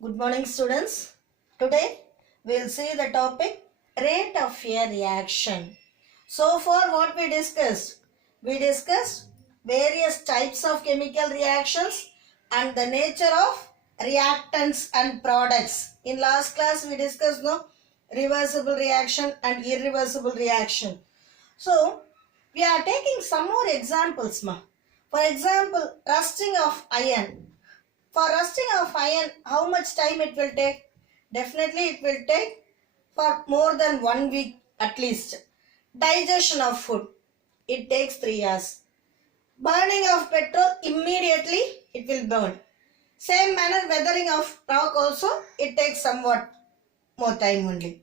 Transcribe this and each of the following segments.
Good morning, students. Today we'll see the topic rate of a reaction. So far what we discussed? We discussed various types of chemical reactions and the nature of reactants and products. In last class we discussed reversible reaction and irreversible reaction. So we are taking some more examples. For example, rusting of iron. For rusting of iron, how much time it will take? Definitely it will take for more than 1 week at least. Digestion of food, it takes 3 hours. Burning of petrol, immediately it will burn. Same manner, weathering of rock also, it takes somewhat more time only.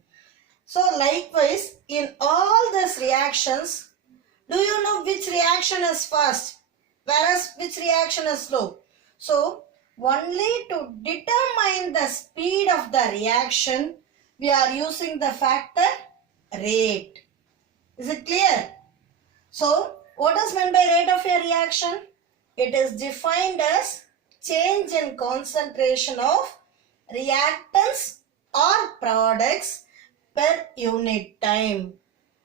So likewise, in all these reactions, do you know which reaction is fast, whereas which reaction is slow? So only to determine the speed of the reaction, we are using the factor rate. Is it clear? So what is meant by rate of a reaction? It is defined as change in concentration of reactants or products per unit time.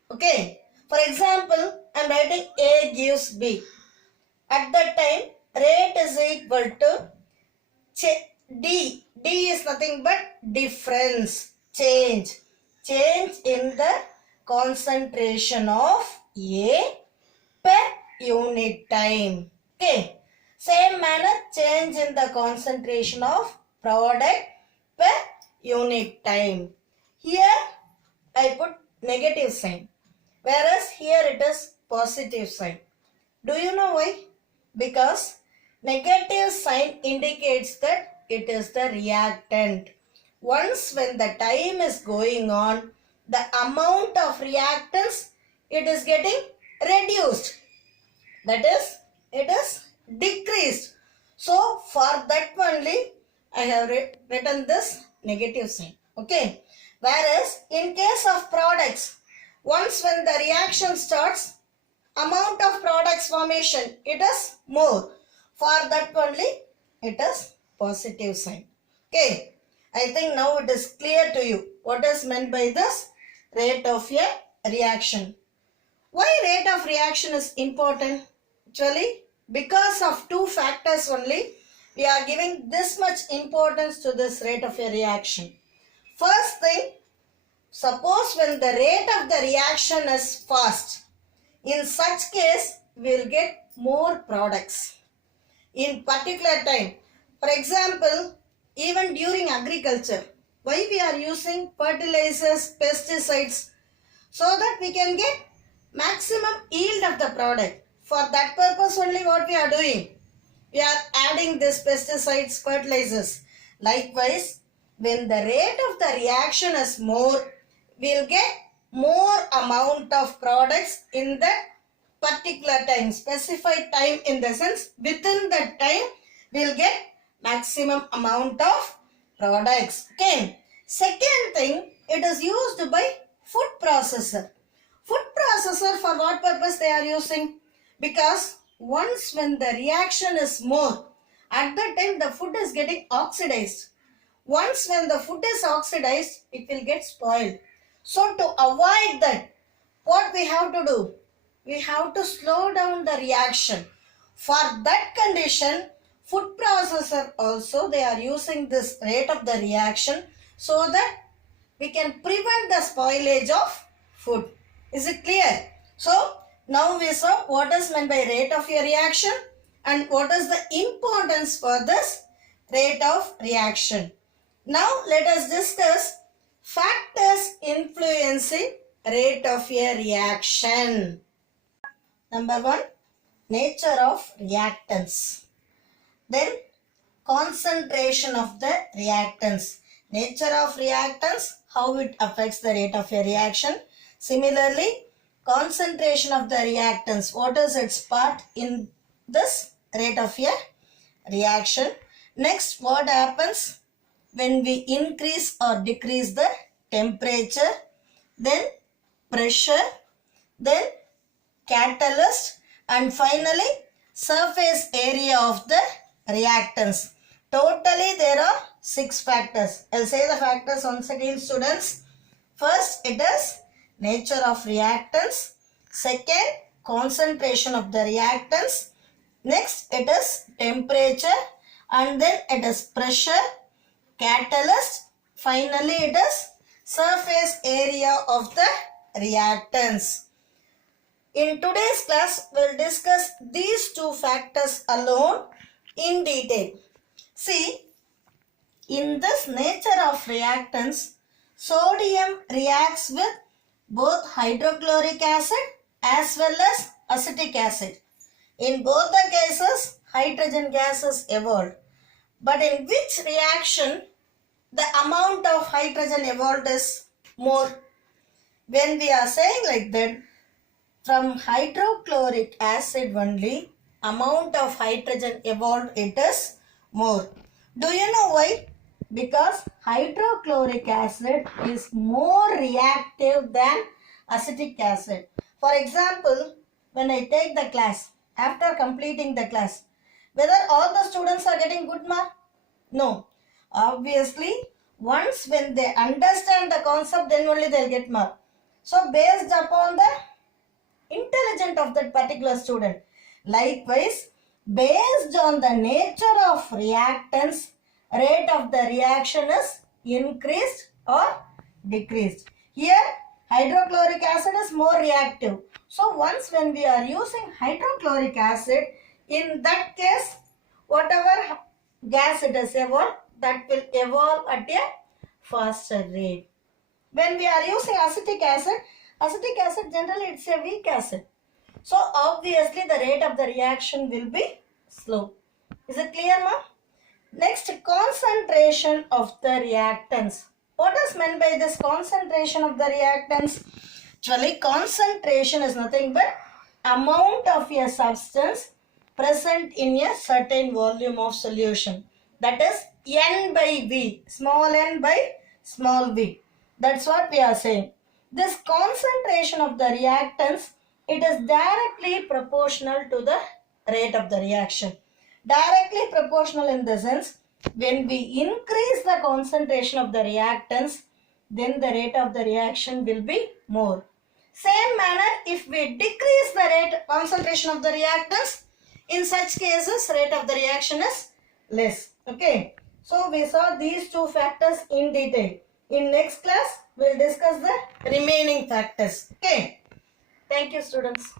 Okay. For example, I am writing A gives B. At that time, rate is equal to D. D is nothing but difference, change. Change in the concentration of A per unit time. Okay. Same manner, change in the concentration of product per unit time. Here, I put negative sign, whereas here it is positive sign. Do you know why? Because negative sign indicates that it is the reactant. Once when the time is going on, the amount of reactants, it is getting reduced. That is, it is decreased. So for that only I have written this negative sign. Okay. Whereas in case of products, once when the reaction starts, amount of products formation, it is more. For that only it is positive sign. Okay. I think now it is clear to you what is meant by this rate of a reaction. Why rate of reaction is important? Actually, because of two factors only, we are giving this much importance to this rate of a reaction. First thing, suppose when the rate of the reaction is fast, in such case, we will get more products in particular time. For example, even during agriculture, why we are using fertilizers, pesticides, so that we can get maximum yield of the product. For that purpose only what we are doing, we are adding this pesticides, fertilizers. Likewise, when the rate of the reaction is more, we will get more amount of products in that particular time, specified time, in the sense within that time we will get maximum amount of products. Okay. Second thing, it is used by food processor. Food processor, for what purpose they are using? Because once when the reaction is more, at that time the food is getting oxidized. Once when the food is oxidized, it will get spoiled. So to avoid that, what we have to do? We have to slow down the reaction. For that condition, food processor also, they are using this rate of the reaction so that we can prevent the spoilage of food. Is it clear? So now we saw what is meant by rate of a reaction and what is the importance for this rate of reaction. Now let us discuss factors influencing rate of a reaction. Number 1, nature of reactants. Then concentration of the reactants. Nature of reactants, how it affects the rate of a reaction. Similarly, concentration of the reactants, what is its part in this rate of a reaction. Next, what happens when we increase or decrease the temperature, then pressure, then catalyst, and finally surface area of the reactants. Totally there are 6 factors. I'll say the factors once again, students. First, it is nature of reactants. Second, concentration of the reactants. Next, it is temperature, and then it is pressure, catalyst. Finally, it is surface area of the reactants. In today's class, we'll discuss these 2 factors alone in detail. See, in this nature of reactants, sodium reacts with both hydrochloric acid as well as acetic acid. In both the cases, hydrogen gas is evolved. But in which reaction the amount of hydrogen evolved is more? When we are saying like that, from hydrochloric acid only, amount of hydrogen evolved, it is more. Do you know why? Because hydrochloric acid is more reactive than acetic acid. For example, when I take the class, after completing the class, whether all the students are getting good mark? No. Obviously, once when they understand the concept, then only they'll get mark. So, based upon the intelligence of that particular student. Likewise, based on the nature of reactants, rate of the reaction is increased or decreased. Here, hydrochloric acid is more reactive. So, once when we are using hydrochloric acid, in that case, whatever gas it has evolved, that will evolve at a faster rate. When we are using acetic acid generally it's a weak acid. So obviously the rate of the reaction will be slow. Is it clear, ma'am? Next, concentration of the reactants. What is meant by this concentration of the reactants? Actually, concentration is nothing but amount of a substance present in a certain volume of solution. That is N by V, small n by small v. That's what we are saying. This concentration of the reactants, it is directly proportional to the rate of the reaction. Directly proportional in the sense, when we increase the concentration of the reactants, then the rate of the reaction will be more. Same manner, if we decrease the rate concentration of the reactants, in such cases, rate of the reaction is less. Okay. So, we saw these 2 factors in detail. In next class, we'll discuss the remaining factors. Okay. Thank you, students.